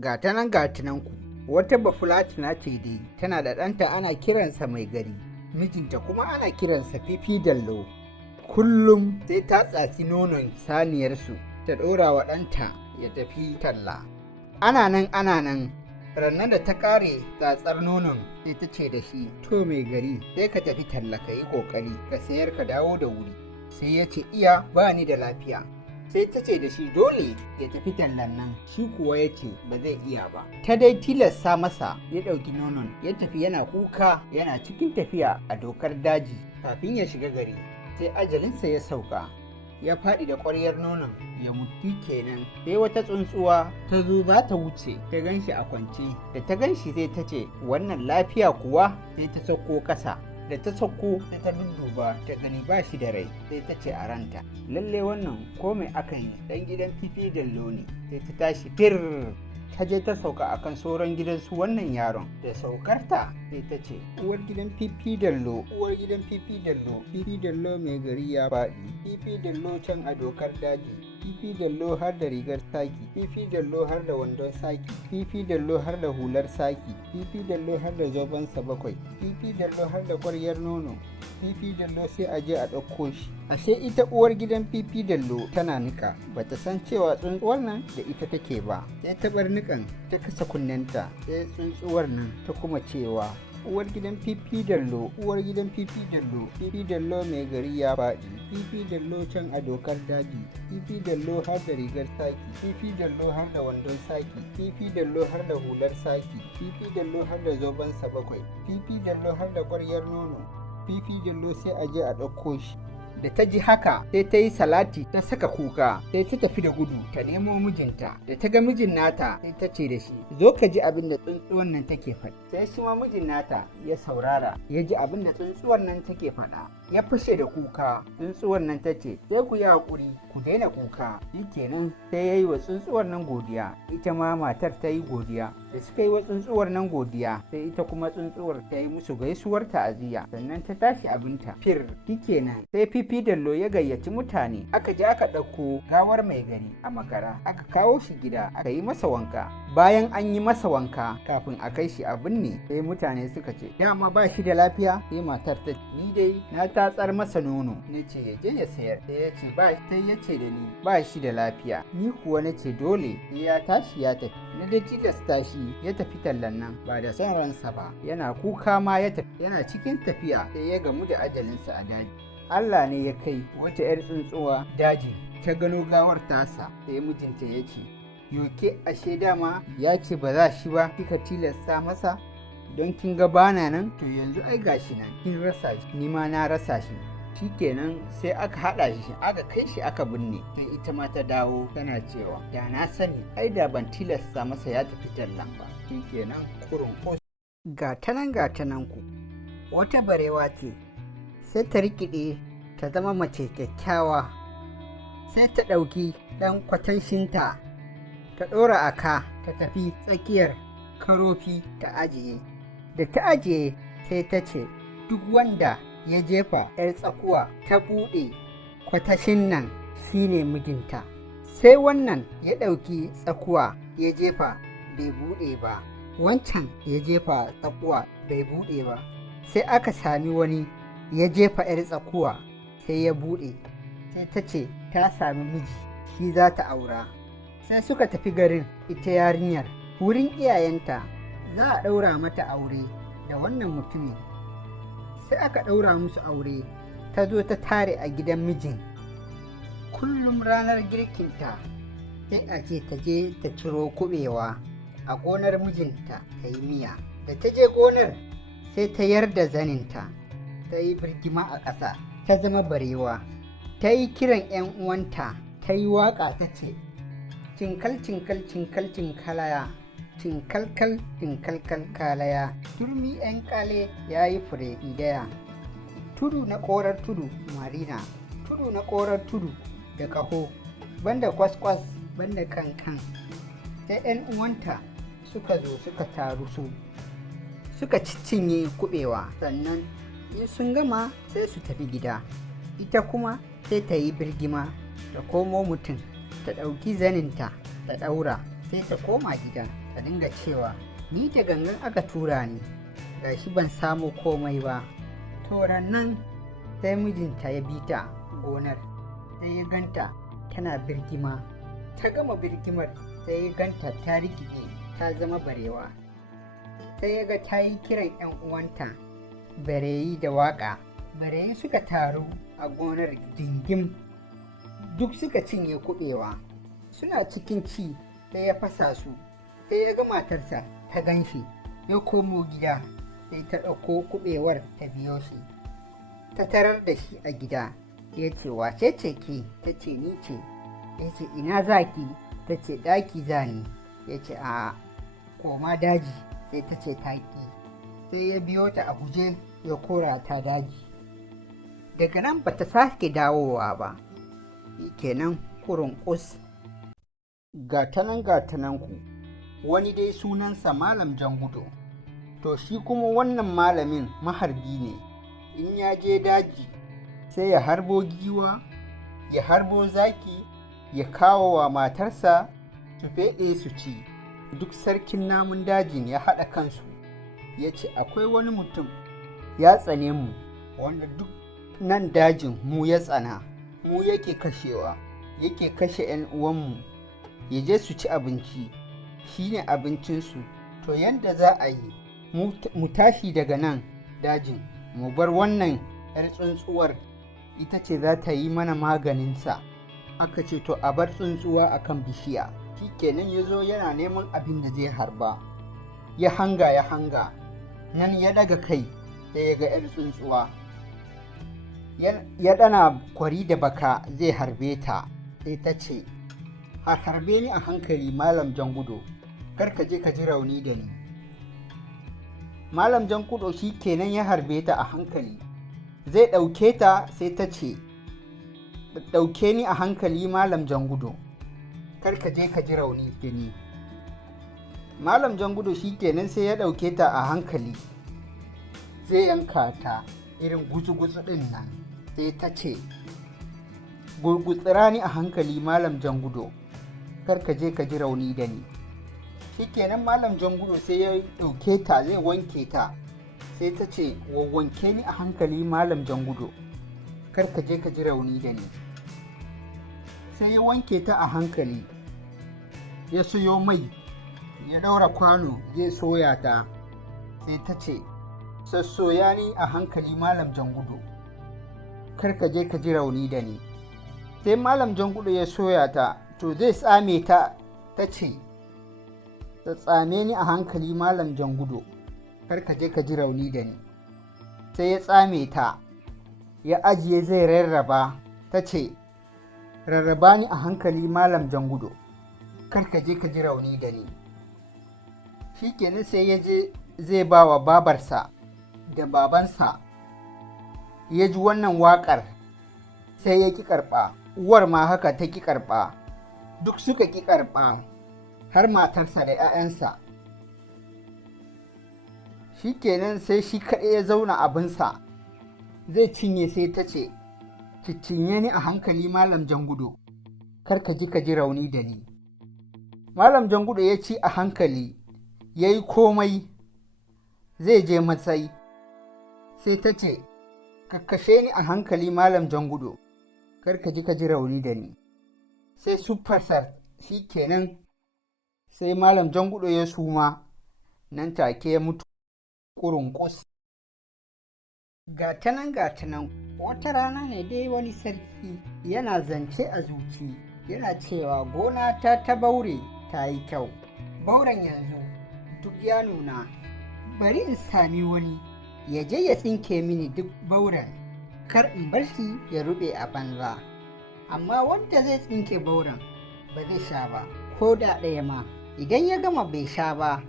Ga ta nan ga tunanku, wata bafulatina ce dai tana da ɗanta ana kiransa mai gari, mijinta kuma ana kiransa fifi dallo. Kullum sai ta tsatsi nonon saniyarsu ta ɗora wa ɗanta ya tafi talla. Ana nan, rannan da ta ƙare tsatsar nonon sai ta ce da shi, to mai gari sai ka tafi talla ka yi ƙoƙari ka sayar ka dawo da wuri. Sai ya ce iya ba ni da lafiya. Sai ta ce da shi dole ya tafi tallan nan, shi kuwa ya ce ba zai iya ba. Ta dai tilasta masa ya ɗauki nonon ya tafi yana kuka, yana cikin tafiya a dokar daji. Kafin ya shiga gari sai ajalinsa ya sauka, ya faɗi da ƙwaryar nonon ya mutu kenan. Sai wata tsuntsuwa ta zo za ta wuce, ta gan shi a kwance. Da ta gan shi sai ta ce wannan lafiya kuwa, sai ta sauko ƙasa. Da ta sauko sai ta dudduba ta gani ba shi da rai, sai ta ce a ranta lalle wannan ko mai aka yi dan gidan fifi dallo ne. Sai ta tashi fir ta je ta sauka akan sauran gidansu wannan yaron. Da saukarta sai ta ce uwar gidan fifi dallo, uwar gidan fifi dallo, fifi dallo mai gari ya faɗi, fifi dallo can a dokar daji, fifi dallo har da rigar saki, fifi dallo har da wandon saki, fifi dallo har da hular saki, fifi dallo har da zobensa 7, fifi dallo har da ƙwaryar nono, fifi dallo sai a je a ɗauko shi. Ashe ita uwar gidan fifi dallo tana nika, bata san cewa tsuntsuwar nan da ita take ba. Sai ta bar nikan ta kasa kunnenta, sai tsuntsuwar nan ta kuma cewa uwar gidan fifi dallo, uwar gidan fifi dallo, fifi dallo mai gari ya faɗi, fifi dallo can a dokar daji, fifi dallo har da rigar saki, fifi dallo har da wandon saki, fifi dallo har da hular saki, fifi dallo har da zobensa 7, fifi dallo har da ƙwaryar nono, fifi dallo sai a je a ɗauko shi. Da ta ji haka sai ta yi salati ta saka kuka, sai ta tafi da gudu ta nemo mijinta. Da ta ga mijin nata sai ta ce da shi zo ka ji abin da tsuntsuwar nan take faɗi. Sai shi ma mijin nata ya saurara ya ji abin da tsuntsuwar nan take faɗa, ya fashe da kuka. Tsuntsuwar nan ta ce sai ku yi haƙuri ku daina kuka. Shikenan sai ya yi wa tsuntsuwar nan godiya, ita ma matar ta yi godiya. Da suka yi wa tsuntsuwar nan godiya sai ita kuma tsuntsuwar ta yi musu gaisuwar ta'aziyya, sannan ta tashi abinta fir. Shikenan sai fifi dallo ya gayyaci mutane, aka je aka ɗauko gawar mai gari a makara, aka kawo shi gida aka yi masa wanka. Bayan an yi masa wanka kafin a kai shi a binne, sai mutane suka ce dama ba shi da lafiya. Sai matar ta ni dai na tatsar masa nono na ce ya je ya sayar. Sai ya ce ba, sai ya ce da ni ba shi da lafiya, ni kuwa na ce dole sai ya tashi ya tafi. Na da tilasta shi ya tafi tallan nan ba da son ransa ba, yana kuka ma ya tafi. Yana cikin tafiya sai ya gamu da ajalinsa a daji. Allah ne ya kai wata 'yar tsuntsuwa daji ta gano gawar tasa. Sai mijinta ya ce yoke ashe dama ya ce ba za shi ba, kika tilasta masa don kin ga bana nan, to yanzu ai gashi nan kin rasa shi, ni ma na rasa shi. Shikenan sai aka haɗa shi aka kai shi aka binne. Sai ita ma ta dawo tana cewa da na sani ai da ban tilasta masa ya tafi tallan ba. Shikenan kurun ko ga tanan ku, wata barewa ce sai ta rikide ta zama mace kyakkyawa. Sai ta ɗauki ɗan kwatanshinta ta ɗora a ka ta tafi tsakiyar karofi ta ajiye. Da ta ajiye sai ta ce duk wanda ya jefa 'yar tsakuwa ta buɗe kwatashin nan shine mijinta. Sai wannan ya ɗauki tsakuwa ya jefa bai buɗe ba, wancan ya jefa tsakuwa bai buɗe ba. Sai aka sami wani ya jefa 'yar tsakuwa sai ya buɗe. Sai ta ce ta sami miji, shi za ta aura. Sai suka tafi garin ita yarinyar wurin iyayenta, za a ɗaura mata aure da wannan mutumin. Sai aka ɗaura musu aure, ta zo ta tare a gidan mijin. Kullum ranar girkinta sai a ce ta je ta ciro kuɓewa a gonar mijinta ta yi miya. Da ta je gonar sai ta yarda zaninta, ta yi birgima a ƙasa, ta zama barewa. Ta yi kiran 'yan uwanta, ta yi waƙa ta ce cinkal cinkal cinkal cinkalaya, cinkalkal cinkalkal kalaya, turmi 'yan kale ya yi fure idaya, tudu na ƙorar tudu marina, tudu na ƙorar tudu da ƙaho, banda kwaskwas banda kankan. Sai 'yan uwanta suka zo suka taru su suka cinye kuɓewa, sannan in sun gama sai su tafi gida. Ita kuma sai ta yi birgima da komo mutum, ta ɗauki zaninta ta ɗaura, sai ta koma gida ta dinga cewa ni da gangan aka tura ni gashi ban samu komai ba. To nan sai mijinta ya bi ta gonar, sai ya ganta tana birgima, ta gama birgimar sai ya ganta ta rikice ta zama barewa, sai ya ga ta yi kiran 'yan uwanta bareyi da waƙa. Bareyi suka taru a gonar dingim, duk suka cinye kuɓewa, suna cikin ci sai ya fasa su, sai ya ga matarsa ta ganshi, ya komo gida sai ta ɗauko kuɓewar ta biyo shi, ta tarar da shi a gida. Ya ce wace ce ke? Ta ce ni ce. Ya ce ina zaki? Ta ce ɗaki zani. Ya ce a koma daji. Sai ta ce taƙi, sai ya biyo ta a guje ya kora ta daji. Daga nan ba ta sake dawowa ba, kenan kurun kus. Gatanan ku, wani dai sunansa Malam Jangudo, to shi kuma wannan malamin maharbi ne. In ya je daji sai ya harbo giwa, ya harbo zaki, ya kawo wa matarsa su feɗe su ci. Duk sarkin namun dajin ya haɗa kansu, ya ce akwai wani mutum ya tsane mu, wanda duk nan dajin mu ya tsana, mu yake kashewa, yake kashe 'yan uwanmu, ya je su ci abinci, shi ne abincinsu. To yadda za a yi mu tashi daga nan dajin, mu bar wannan 'yar tsuntsuwar, ita ce za ta yi mana maganinsa. Aka ce to a bar tsuntsuwa a kan bishiya. Shi kenan ya zo yana neman abin da zai harba, ya hanga, nan ya daga kai sai ya ga 'yar tsuntsuwa, ya ɗana kwari da baka zai harbe ta, sai ta ce harbe ni a hankali Malam Jangudo, kar ka je ka ji rauni da ni. Malam Jangudo shi kenan ya harbe ta a hankali, zai ɗauke ta, sai ta ce ɗauke ni a hankali Malam Jangudo, kar ka je ka ji rauni da ni. Malam Jangudo shi kenan sai ya ɗauke ta a hankali, zai yanka ta irin gutsu-gutsu ɗin nan, sai ta ce gurgutsira ni a hankali Malam Jangudo, kar ka je ka ji rauni da ni. Shi kenan Malam Jangudo sai ya ɗauke ta zai wanke ta, sai ta ce wanke ni a hankali Malam Jangudo, kar ka je ka ji rauni da ni. Sai ya wanke ta a hankali, ya siyo mai, ya ɗaura kwano zai soya ta, sai ta ce sassoya ni a hankali Malam Jangudo, kar ka je ka ji rauni da ni. Sai Malam Jangudo ya soya ta, to zai tsame ta, ta ce ta tsame ni a hankali Malam Jangudo, kar ka je ka ji rauni da ni. Sai ya tsame ta, ya ajiye zai rarraba, ta ce rarraba ni a hankali Malam Jangudo, kar ka je ka ji rauni da ni. Shi kenan sai ya je zai ba wa babarsa da babansa, ya ji wannan waƙar sai ya ƙi karɓa, uwar ma haka ta ƙi karɓa, duk suka ƙi karɓa, har matarsa da 'ya'yansa. Shi kenan sai shi kaɗai ya zauna abinsa zai cinye, sai ta ce ki cinye ni a hankali Malam Jangudo, kar ka ji rauni da ni. Malam Jangudo ya ci a hankali, ya yi komai, zai je matsayi, sai ta ce ka kashe ni a hankali Malam Jangudo, kar ka ji rauni da ni. Sai su fasar, shi kenan sai Malam Jangudo ya suma, nan take ya mutu ƙurunƙus. Gatanan wata rana ne dai wani sarki yana zance a zuci, yana cewa gona ta baure ta yi kyau, bauren yanzu duk ya nuna, bari in sami wani ya je ya tsinke mini duk bauren, kar in bar shi ya ruɓe a banza. Amma wanda zai tsinke bauren ba zai sha ba, ko da ɗaya ma. Idan ya gama bai sha ba,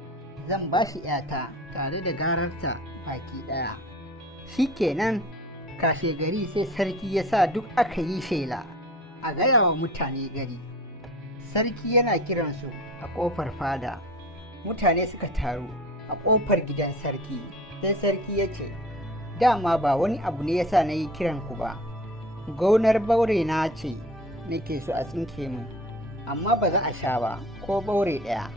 zan ba shi 'yata tare da gararta baki ɗaya. Shi kenan kashe gari sai sarki ya sa duk aka yi shela a gaya wa mutane gari. Sarki yana kiransu a ƙofar fada, mutane suka taru a ƙofar gidan sarki. Sai sarki ya ce, dama ba wani abu ne ya sa na yi kiranku ba, gonar baure na ce nake so a tsinke min, amma ba za a sha ba ko ɓaure ɗaya,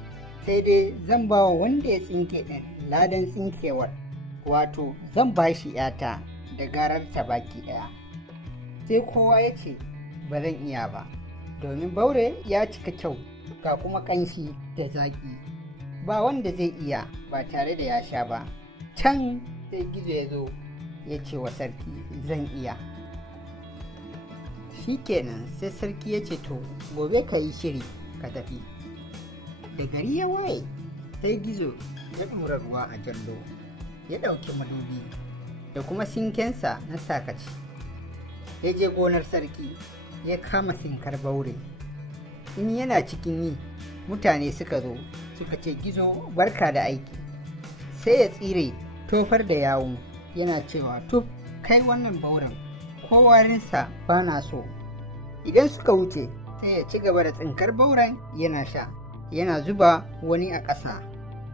sai dai zan ba wa wanda ya tsinke ɗin ladan tsinkewar, wato zan ba shi ‘yata da gararta baki ɗaya. Sai kowa ya ce ba zan iya ba, domin ɓaure ya cika kyau ga kuma ƙanshi da zaƙi, ba wanda zai iya ba tare da ya sha ba. Can sai gizo ya zo ya ce wa sarki zan iya. Shikenan sai sarki ya ce to gobe ka yi shiri ka tafi. Da gari ya waye sai gizo ya ɗora ruwa a jallo, ya ɗauki madubi da kuma sinkensa na sakaci, ya je gonar sarki ya kama sinkar ɓaure. In yana cikin yi, mutane suka zo suka ce gizo barka da aiki, sai ya tsire tofar da yawu yana cewa tuf kai wannan ɓauren ko warinsa ba na so. Idan suka wuce sai ya ci gaba da tsinkar ɓauren yana sha, yana zuba wani a ƙasa.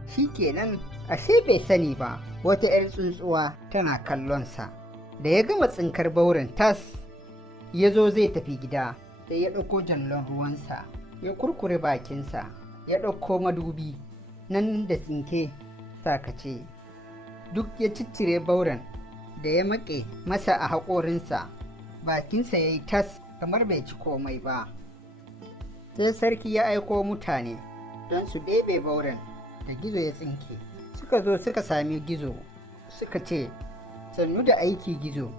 Shikenan ashe bai sani ba wata 'yar tsuntsuwa tana kallonsa. Da ya gama tsinkar ɓauren tas, ya zo zai tafi gida, sai ya ɗauko jallon ruwansa ya kurkure bakinsa, ya ɗauko madubi nan da tsinke sakace, duk ya ciccire ɓauren da ya maƙe masa a haƙorinsa. Bakinsa ya yi tas kamar bai ci komai ba. Sai sarki ya aiko mutane don su ɗebe ɓauren da gizo ya tsinke. Suka zo suka sami gizo suka ce sannu da aiki gizo.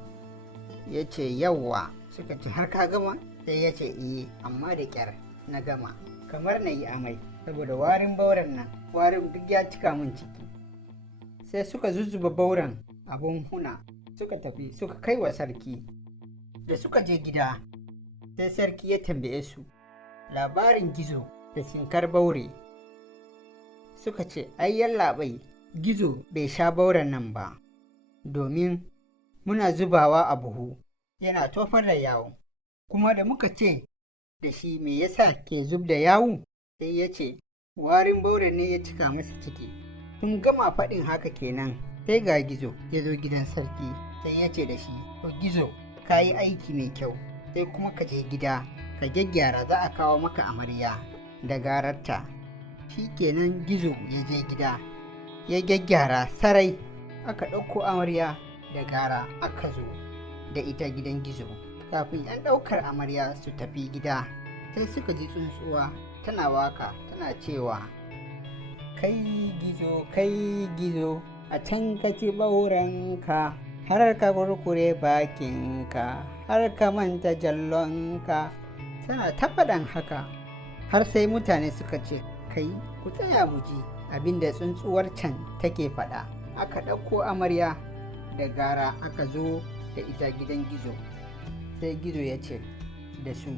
Ya ce yawwa. Suka ce har ka gama? Sai ya ce amma da ƙyar na gama, kamar na yi amai saboda warin ɓauren nan, warin duk ya cika min ciki. Sai suka zuzzuba ɓauren a buhuna suka tafi suka kai wa sarki. Da suka je gida sai sarki ya tambaye su labarin gizo da sinkar ɓaure. Suka ce ai yallaɓai, gizo bai sha ɓauren nan ba, domin muna zubawa a buhu yana tofar da yawu, kuma da muka ce da shi me yasa ke zub da yawu, sai ya ce warin ɓaure ne ya cika masa ciki. Sun gama faɗin haka kenan sai ga gizo ya zo gidan sarki, sai ya ce da shi to gizo ka yi aiki mai kyau, sai kuma ka je gida ka gyaggyara, za a kawo maka amarya da gararta. Shikenan gizo ya je gida ya gyaggyara sarai, aka ɗauko amarya da gara aka zo da ita gidan gizo. Kafin 'yan ɗaukar amarya su tafi gida sai suka ji tsuntsuwa tana waka tana cewa kai gizo a can ka ci ɓaurenka, har ka kurkure bakinka, har ka manta jallonka. Tana ta faɗan haka har sai mutane suka ce kai ku tsaya mu ji abinda tsuntsuwar can take faɗa. Aka ɗauko amarya da gara aka zo da ita gidan gizo. Sai gizo ya ce da su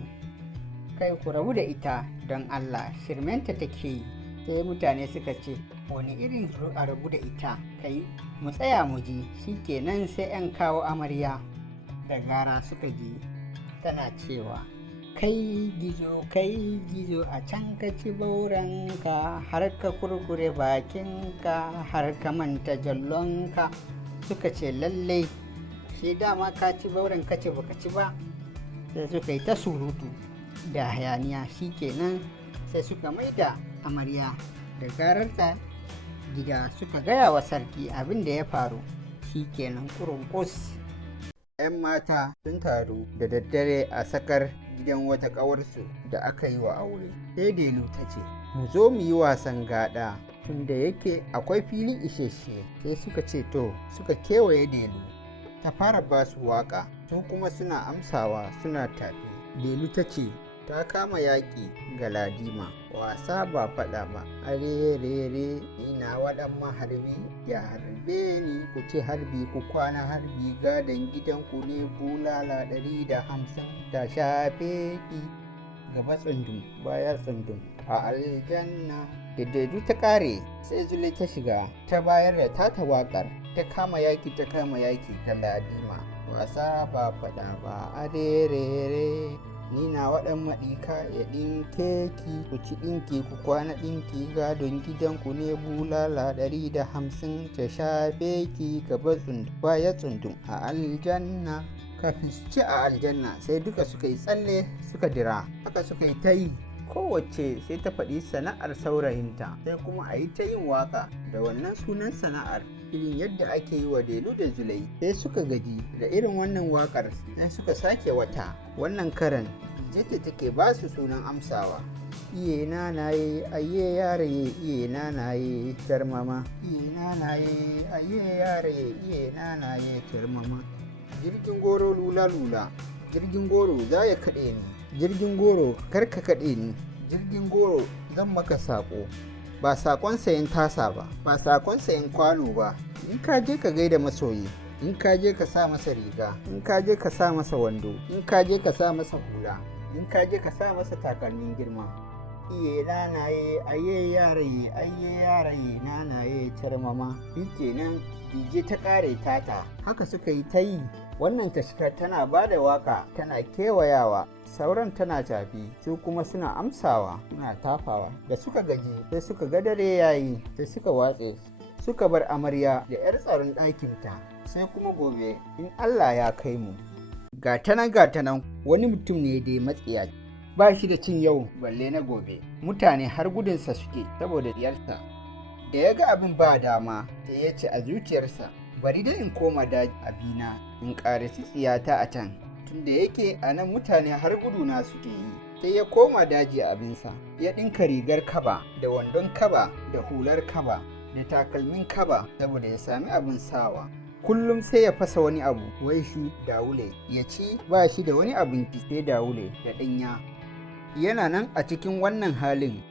kai ku rabu da ita don Allah, shirmenta take yi. Sai mutane suka ce wani irin a rabu da ita, kai mu tsaya mu ji. Shikenan sai 'yan kawo amarya da gara suka ji tana cewa kai gizo a can ka ci ɓaurenka, har ka kurkure bakinka, har ka manta jallonka. Suka ce lallai shi dama ka ci ɓauren ka ce baka ci ba. Sai suka yi ta surutu da hayaniya. Shikenan sai suka maida amarya da gararta gida, suka gaya wa sarki abin da ya faru. Shikenan kurunkus 'yan mata sun taru da daddare a sakar gidan wata ƙawarsu da aka yi wa aure. Sai Delu ta ce mu zo mu yi wasan gaɗa tunda yake akwai fili isasshe. Sai suka ce to, suka kewaye Delu ta fara ba su waƙa, su kuma suna amsawa suna tafi. Delu ta ce ta kama yaƙi ga ladima, wasa ba faɗa ba, arerere ina waɗan maharbi ya harbe ni, ku ce harbi ku kwana harbi, gadon gidanku ne bulala 150 ta shafe ki, gaba tsundum baya tsundum a aljanna. Da Delu ta ƙare sai Zule ta shiga ta bayar da tata waƙar, ta kama yaƙi ga ladima, wasa ba faɗa ba, arerere ni na waɗan maɗika ya ɗinke ki, ku ci ɗinki ku kwana ɗinki, gadon gidanku ne bulala 150 ta shafe ki, gaba tsundum baya tsundum a aljanna. Kafin su ci a aljanna sai duka suka yi tsalle suka dira, haka suka yi ta yi kowace sai ta faɗi sana'ar saurayinta, sai kuma a yi ta yin waka da wannan sunan sana'ar irin yadda ake yi wa Delu da Zulai. Sai suka gaji da irin wannan wakar, sai suka sake wata. Wannan karan jete take ba su sunan amsawa. Iye nanaye aye yaraye iye nanaye tarmama, iye nanaye aye yaraye iye nanaye tarmama. Jirgin goro lula lula, jirgin goro za ya kaɗe ni, jirgin goro kar ka kaɗe ni, jirgin goro zan maka saƙo, ba saƙon sayan tasa ba, ba saƙon sayan kwano ba. In ka je ka gaida masoyi, in ka je ka sa masa riga, in ka je ka sa masa wando, in ka je ka sa masa hula, in ka je ka sa masa takalmin girma. Iye nanaye aye yaraye aye yaraye nanaye tarmama. Kenan DJ ta ƙare tata. Haka suka yi ta yi. Wannan tashkar tana ba da waka, tana kewayawa, sauran tana tafi, su kuma suna amsawa, suna tafawa. Da suka gaji sai suka ga dare yayi, sai suka watse, suka bar amarya da 'yar tsaron ɗakinta. Sai kuma gobe in Allah ya kai mu. Gatanan wani mutum ne da ya matsiya, ba shi da cin yau balle na gobe. Mutane har gudunsa suke saboda diyarsa. Da ya ga abin ba dama sai ya ce a zuciyarsa, bari dai in koma daji abina in ƙarasi tsiyata a can. Tunda yake a nan mutane har guduna suke yi, sai ya koma daji abinsa. Ya ɗinka rigar kaba da wandon kaba da hular kaba da takalmin kaba saboda ya sami abin sawa. Kullum sai ya fasa wani abu, wai shi dawule, ya ci ba shi da wani abinci sai dawule da ɗanya. Yana nan a cikin wannan halin,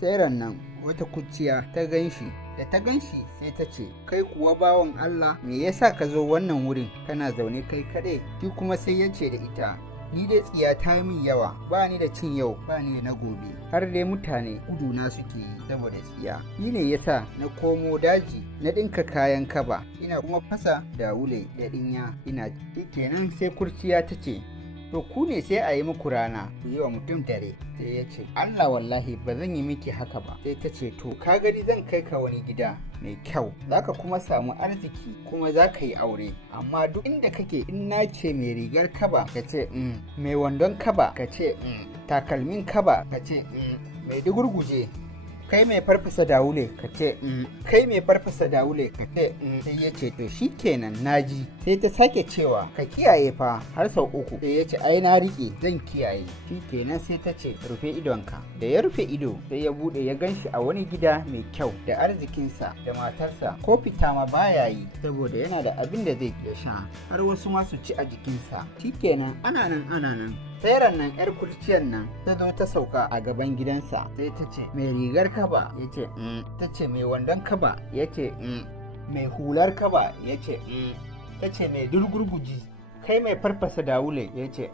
sai nan wata kuciya ta ganshi. Da ta ganshi sai ta ce, kai kuwa bawan Allah, me yasa ka zo wannan wurin kana zaune kai kaɗai? Shi kuma sai ya ce da ita, ni dai tsiya ta yi min yawa, ba ni da cin yau ba ni da na gobe, har dai mutane guduna suke yi saboda tsiya. Ni ne yasa na komo daji na ɗinka kayan kaba, ina kuma fasa dawule da ɗinya ina ci. Kenan sai kurciya ta ce, to ku ne sai a yi muku rana ku yi wa mutum dare. Sai ya ce, Allah wallahi ba zan yi miki haka ba. Sai ta ce, to ka gani zan kai ka wani gida mai kyau, za ka kuma samu arziki kuma za ka yi aure, amma duk inda kake in na ce mai rigar kaba ka ce mai wandon kaba ka ce takalmin kaba ka ce mai dugurguje, kai mai farfasa dawule ka ce kai mai farfasa dawule ka ce sai ya ce to shikenan naji. Sai ta sake cewa ka kiyaye fa har sau uku. Sai ya ce ai na rike zan kiyaye. Shikenan sai ta ce rufe idonka. Da ya rufe ido sai ya bude ya ganshi a wani gida mai kyau da arzikinsa da matarsa, ko fita ma baya yi saboda yana da abin da zai iya sha, har wasu ma su ci a jikinsa. Shikenan ana nan sai nan yar kurciyar nan ta zo ta sauka a gaban gidansa. Sai ta ce mai rigar kaba ya ce ta ce mai wandon kaba ya ce mai hular kaba ya ce ta ce mai durgurguji, kai mai farfasa dawule ya ce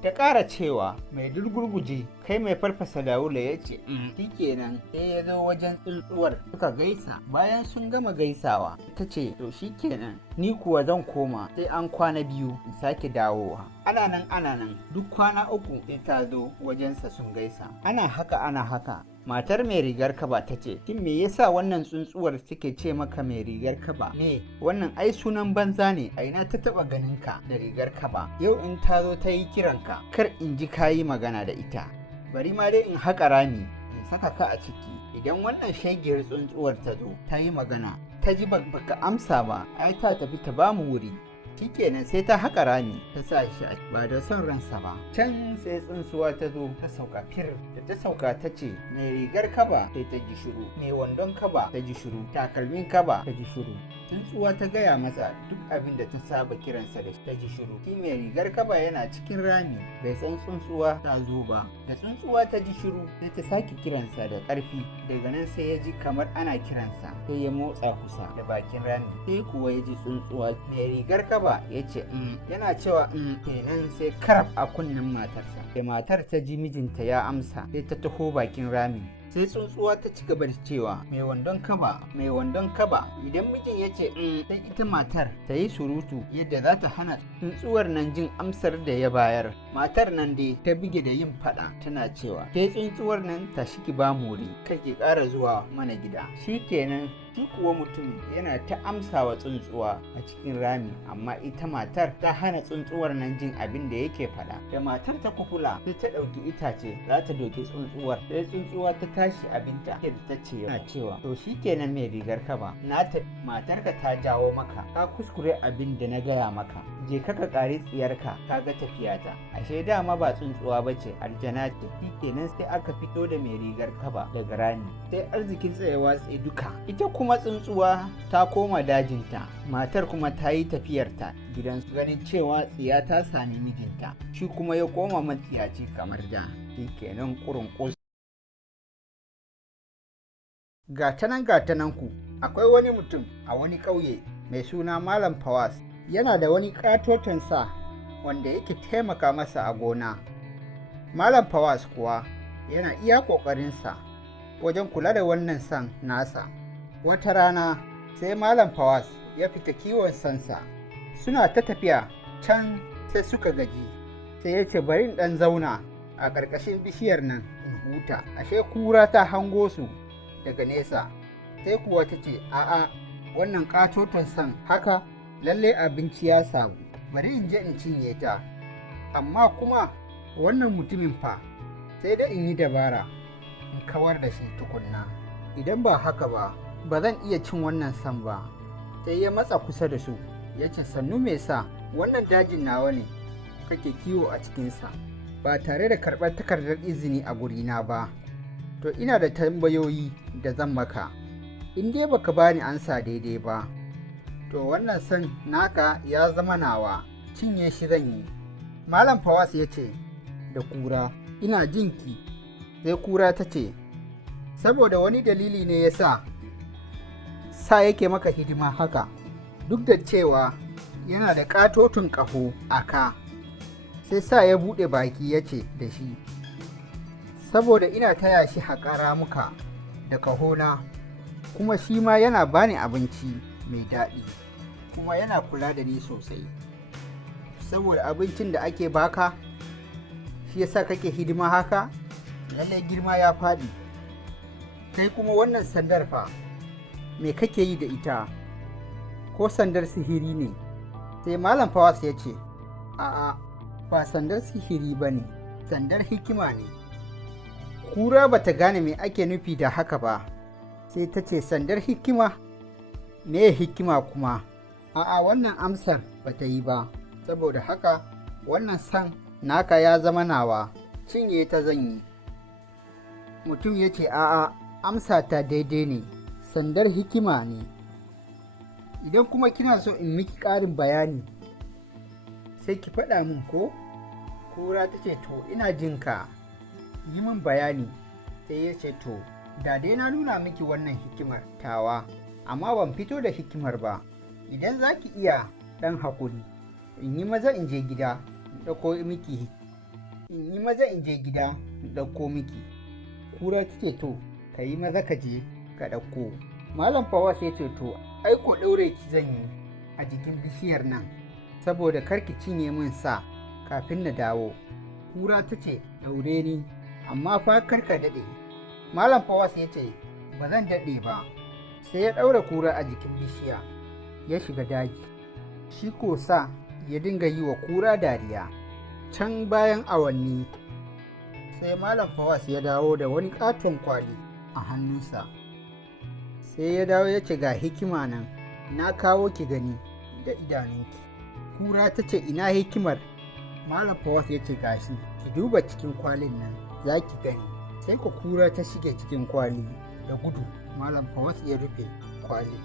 ta ƙara cewa mai durgurguji, kai mai farfasa dawule ya ce shikenan sai ya zo wajen tsuntsuwar suka gaisa. Bayan sun gama gaisawa ta ce to shikenan ni kuwa zan koma, sai an kwana 2 in sake dawowa. Ana nan duk kwana 3 sai ta zo wajensa sun gaisa. Ana haka matar mai rigar kaba ta ce, shin me yasa wannan tsuntsuwar suke ce maka mai rigar kaba ne? Wannan ai sunan banza ne, a ina ta taba ganin ka da rigar kaba? Yau in ta zo ta yi kiranka kar in ji kayi magana da ita, bari ma dai in haƙa rami in saka ka a ciki. Idan wannan shagiyar tsuntsuwar ta zo ta yi magana ta ji baka amsa ba, ai ta tafi ta bamu wuri. Shikenan sai ta haƙa rami ta sa shi ba da son ransa ba. Can sai tsuntsuwa ta zo ta sauka fir. Da ta sauka ta ce mai rigar kaba, sai ta ji shiru, mai wandon kaba ta ji shiru, takalmin kaba ta ji shiru. Tsuntsuwa ta gaya masa duk abin da ta saba kiransa da ta ji shiru. Shi mai rigar kaba yana cikin rami, bai san tsuntsuwa ta zo ba. Da tsuntsuwa ta ji shiru sai ta sake kiransa da ƙarfi. Daga nan sai ya ji kamar ana kiransa, sai ya motsa kusa da bakin rami. Sai kuwa ya ji tsuntsuwa mai rigar kaba ya ce yana cewa kenan sai karab a kunnen matarsa. Da matar ta ji mijinta ya amsa sai ta taho bakin rami sai tsuntsuwa ta ci gaba da cewa mai wandon kaba, mai wandon kaba. Idan mijin ya ce sai ita matar ta yi surutu yadda za ta hana tsuntsuwar nan jin amsar da ya bayar. Matar nan dai ta bige da yin fada tana cewa ke tsuntsuwar nan ta shiki ba muri kake ƙara zuwa mana gida. Shikenan shi kuwa mutum yana ta amsa wa tsuntsuwa a cikin rami, amma ita matar ta hana tsuntsuwar nan jin abin da yake faɗa. Da matar ta kukula sai ta ɗauki itace za ta doki tsuntsuwar, sai tsuntsuwa ta tashi abinta da ta ce yana cewa to shikenan mai rigar kaba, na tafi, matarka ta jawo maka, ka kuskure abin da na gaya maka, je ka ƙari tsiyarka, ka ga tafiyata. Ashe dama ba tsuntsuwa ba ce, aljana ce. Shikenan sai aka fito da mai rigar kaba daga rami, sai arzikin tsayewa tsaye duka. Ita kuma tsuntsuwa ta koma dajinta, matar kuma ta yi tafiyarta gidansu, ganin cewa tsiya ta sami mijinta, shi kuma ya koma matsiyaci kamar da. Shikenan kurunkus. Gatanan ku, akwai wani mutum a wani ƙauye mai suna Malam Fawas, yana da wani ƙatoton sa wanda yake taimaka masa a gona. Malam Fawas kuwa yana iya ƙoƙarinsa wajen kula da wannan san nasa. Wata rana sai Malam Fawas ya fita kiwon sansa, suna ta tafiya can sai suka gaji, sai ya ce bari in ɗan zauna a ƙarƙashin bishiyar nan in huta. Ashe kura ta hango su daga nesa, sai kuwa ta ce a'a, wannan ƙatoton san haka lallai abinci ya samu, bari in je in cinye ta. Amma kuma wannan mutumin fa sai da in yi dabara in kawar da shi tukunna, idan ba haka ba zan iya cin wannan san ba. Sai ya matsa kusa da su ya ce sannu me sa, wannan dajin nawa ne kake kiwo a cikinsa ba tare da karɓar takardar izini a gurina ba. To ina da tambayoyi da zan maka, in dai baka bani ansa daidai ba to wannan san naka ya zama nawa, cinye shi zan yi. Malam Fawas ya ce da kura ina jinki. Sai kura ta ce saboda wani dalili ne ya sa yake maka hidima haka, duk da cewa yana da ƙatoton ƙaho a ka. Sai sa ya buɗe baki ya ce da shi saboda ina taya shi haƙa ramuka da ƙahona, kuma shi ma yana bani abinci mai daɗi, kuma yana kula da ni sosai. Saboda abincin da ake baka shi yasa kake hidima haka, lallai girma ya faɗi. Kai kuma wannan sandar fa me kake yi da ita, ko sandar sihiri ne? Sai Malam Fawas ya ce a'a, ba sandar sihiri ba ne, sandar hikima ne. Kura ba ta gane me ake nufi da haka ba, sai ta ce sandar hikima? Me hikima kuma? A'a, wannan amsar ba ta yi ba, saboda haka wannan san naka ya zama nawa, cinye ta zan yi. Mutum ya ce a'a, amsa ta daidai ne, sandar hikima ne. Idan kuma kina so in miki ƙarin bayani sai ki faɗa min ko? Kura ta ce to ina jin ka, yi min bayani. Sai ya ce to da dai na nuna miki wannan hikimar tawa, amma ban fito da hikimar ba. Idan za ki iya ɗan haƙuri, in yi maza in je gida in ɗauko miki. Kura ta ce to ka yi maza ka je ka ɗauko. Malam Fawas ya ce to ai ko ɗaure ki zan yi a jikin bishiyar nan, saboda kar ki cinye min sa kafin na dawo. Kura ta ce ɗaure ni, amma fa kar ka daɗe. Malam Fawas ya ce ba zan daɗe ba. Sai ya ɗaura kura a jikin bishiya ya shiga daji. Shi ko sa ya dinga yi wa kura dariya. Can bayan awanni sai Malam Fawas ya dawo da wani ƙaton kwali a hannunsa. Sai ya dawo ya ce ga hikima nan, na kawo ki gani da idanunki. Kura ta ce ina hikimar? Malam Fawas ya ce gashi, ki duba cikin kwalin nan za ki gani. Sai ku kura ta shige cikin kwali da gudu. Malam Fawas ya rufe kwali,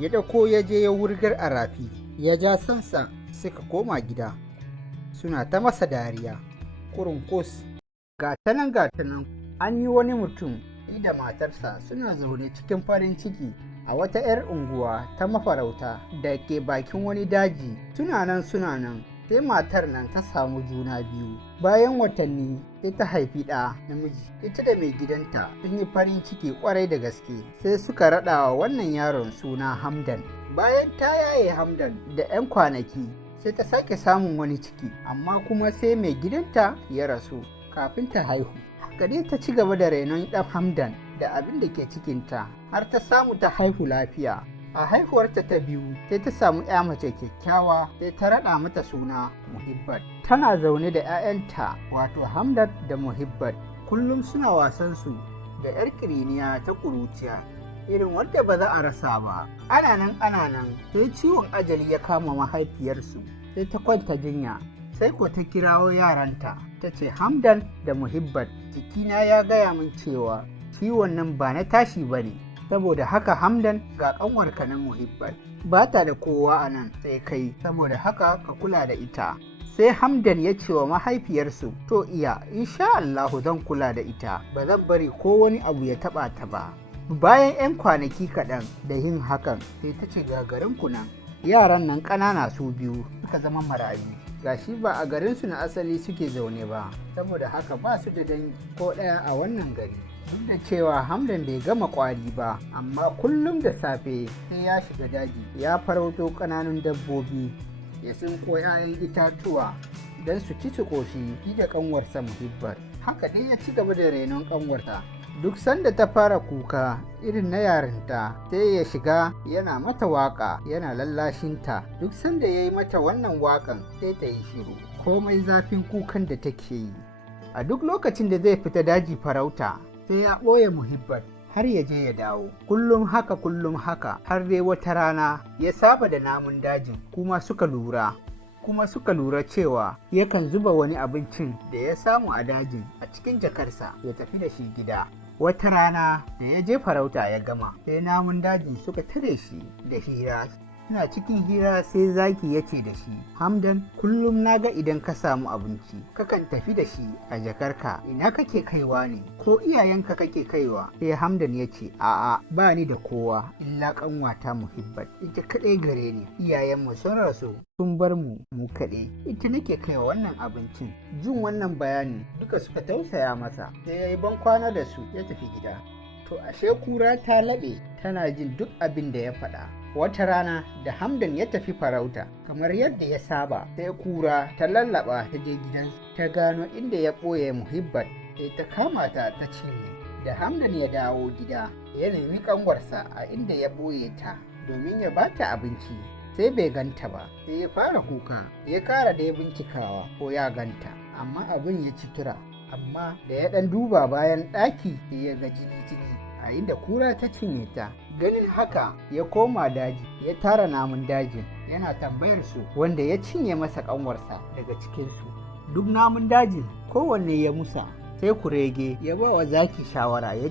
ya ɗauko ya je ya wurgar a rafi, ya ja sansa suka koma gida. Suna ta masa dariya. Kurunkus. Gatanan an yi wani mutum da matarsa suna zaune cikin farin ciki a wata 'yar unguwa ta mafarauta da ke bakin wani daji. Suna nan sai matar nan ta samu juna biyu. Bayan watanni sai ta haifi ɗa namiji. Ita da mai gidanta sun yi farin ciki kwarai da gaske, sai suka raɗa wa wannan yaron suna Hamdan. Bayan ta yaye Hamdan da 'yan kwanaki sai ta sake samun wani ciki, amma kuma sai mai gidanta ya rasu kafin ta haihu. Haka dai ta ci gaba da renon ɗan Hamdan da abin da ke cikinta har ta samu ta haihu lafiya. A haihuwarta ta biyu sai ta samu 'ya mace kyakkyawa, sai ta raɗa mata suna Muhibbat. Tana zaune da 'ya'yanta wato Hamdat da Muhibbat, kullum suna wasansu da 'yar kiriniya ta ƙuruciya, irin wanda ba za a rasa ba. Ana nan sai ciwon ajali ya kama mahaifiyarsu, sai ta kwanta jinya. Sai ko ta kirawo yaranta ta ce, Hamdan da Muhibbat, jikina ya gaya min cewa ciwon nan ba na tashi ba ne, saboda haka Hamdan ga ƙanwarka na Muhibbat ba ta da kowa a nan sai kai, saboda haka ka kula da ita. Sai Hamdan ya ce wa mahaifiyarsu, to iya, insha Allahu zan kula da ita, ba zan bari ko wani abu ya taɓa ta ba. Bayan 'yan kwanaki kaɗan da yin hakan, sai ta ce ga garinku nan, yaran nan ƙanana su biyu suka zama marayu. Gashi ba a garinsu na asali suke zaune ba, saboda haka ba su da dangi ko ɗaya a wannan gari. Duk da cewa Hamdan bai gama kwari ba, amma kullum da safe sai ya shiga daji ya farauto ƙananun dabbobi, ya tsinko 'ya'yan itatuwa don su ci su ƙoshi shi da ƙanwarsa Muhibbat. Haka dai ya ci gaba da renon ƙanwarsa. Duk sanda ta fara kuka irin na yarinta sai ya shiga yana mata waƙa yana lallashinta. Duk sanda ya yi mata wannan waƙan sai ta yi shiru komai zafin kukan da take yi. A duk lokacin da zai fita daji farauta sai ya ɓoye Muhibbat har ya je ya dawo. Kullum haka har dai wata rana ya saba da namun dajin, kuma suka lura cewa yakan zuba wani abincin da ya samu a dajin a cikin jakarsa ya tafi da shi gida. Wata rana da ya je farauta ya gama, sai namun dajin suka tare shi da hira. Suna cikin hira sai zaki ya ce da shi, Hamdan, kullum na ga idan ka samu abinci kakan tafi da shi a jakarka, ina kake kaiwa ne, ko iyayenka kake kaiwa? Sai Hamdan ya ce, a'a, ba ni da kowa illa ƙanwata Muhibbat, ita kaɗai gare ni, iyayenmu sun rasu sun bar mu kaɗai, ita nake kaiwa wannan abincin. Jin wannan bayani duka suka tausaya masa, sai ya yi bankwana da su ya tafi gida. To ashe kura ta laɓe tana jin duk abin da ya faɗa. Wata rana da Hamdan ya tafi farauta kamar yadda ya saba, sai kura ta lallaba ta je gidansa ta gano inda ya ɓoye Muhibbat, sai ta kama ta cinye. Da Hamdan ya dawo gida ya nemi ƙanwarsa a inda ya ɓoye ta domin ya bata abinci, sai bai ganta ba. Sai ya fara kuka, ya kara da ya bincikawa ko ya ganta, amma abin ya ci tura. Amma da ya ɗan duba bayan ɗaki sai ya ga jini a inda kura ta cinye ta. Ganin haka ya koma daji ya tara namun dajin yana tambayar su wanda ya cinye masa ƙanwarsa daga cikinsu. Duk namun dajin kowanne ya musa, sai kurege ya ba wa zaki shawara ya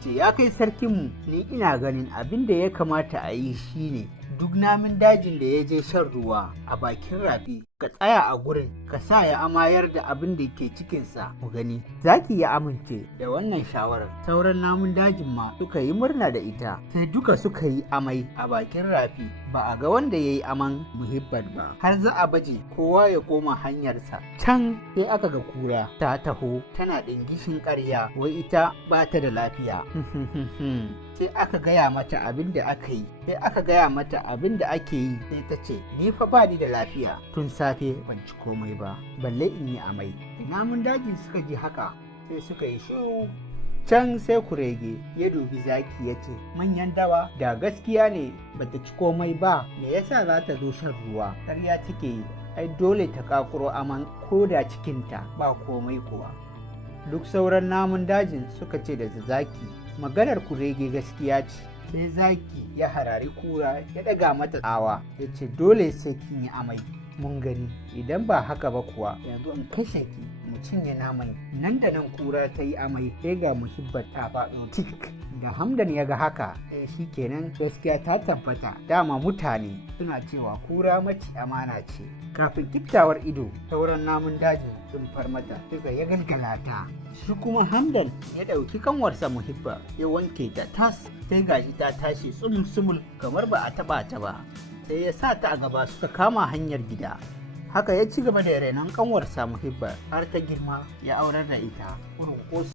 ce, ya kai sarkinmu, ni ina ganin abin da ya kamata a yi shine duk namun dajin da ya je shan ruwa a bakin rafi ka tsaya a gurin ka sa ya amayar da abin da ke cikinsa mu gani. Zaki ya amince da wannan shawarar, sauran namun dajin ma suka yi murna da ita, sai duka suka yi amai a bakin rafi. Ba a ga wanda ya yi aman Muhibbat ba, har za a baje kowa ya koma hanyarsa. Can sai aka ga kura ta taho tana ɗingishin ƙarya wai ita ba ta da lafiya. Sai aka gaya mata abin da aka yi, sai aka gaya mata abin da ake yi, sai ta ce, ni fa ba ni da lafiya, tun safe ban ci komai ba, balle in yi amai. Namun daji suka ji haka sai suka yi shiru. Can sai kurege ya dubi zaki ya ce, manyan dawa, da gaskiya ne bata ci komai ba, me yasa za ta zo shan ruwa? Ƙarya take yi, ai dole ta kakuro aman ko da cikinta ba komai kuwa. Duk sauran namun dajin suka ce da zaki, maganar kurege gaskiya ce. Sai zaki ya harari kura ya ɗaga mata tsawa ya ce, dole sai kin yi amai, mun gani, idan ba haka ba kuwa yanzu in kashe ki mu cinye naman. Nan da nan kura ta yi amai, sai ga Muhibbat ta faɗo tik. Da Hamdan ya ga haka, sai shi kenan gaskiya ta tabbata, dama mutane suna cewa kura mace amana ce. Kafin kiftawar ido sauran namun daji sun far mata suka ya galgala ta. Shi kuma Hamdan ya ɗauki kanwarsa Muhibba ya wanke ta tas, sai gashi ta tashi sumul kamar ba a taɓa ta ba. Sai ya sa ta a gaba suka kama hanyar gida. Haka ya ci gaba da renon ƙanwarsa Muhibba har ta girma ya aurar da ita.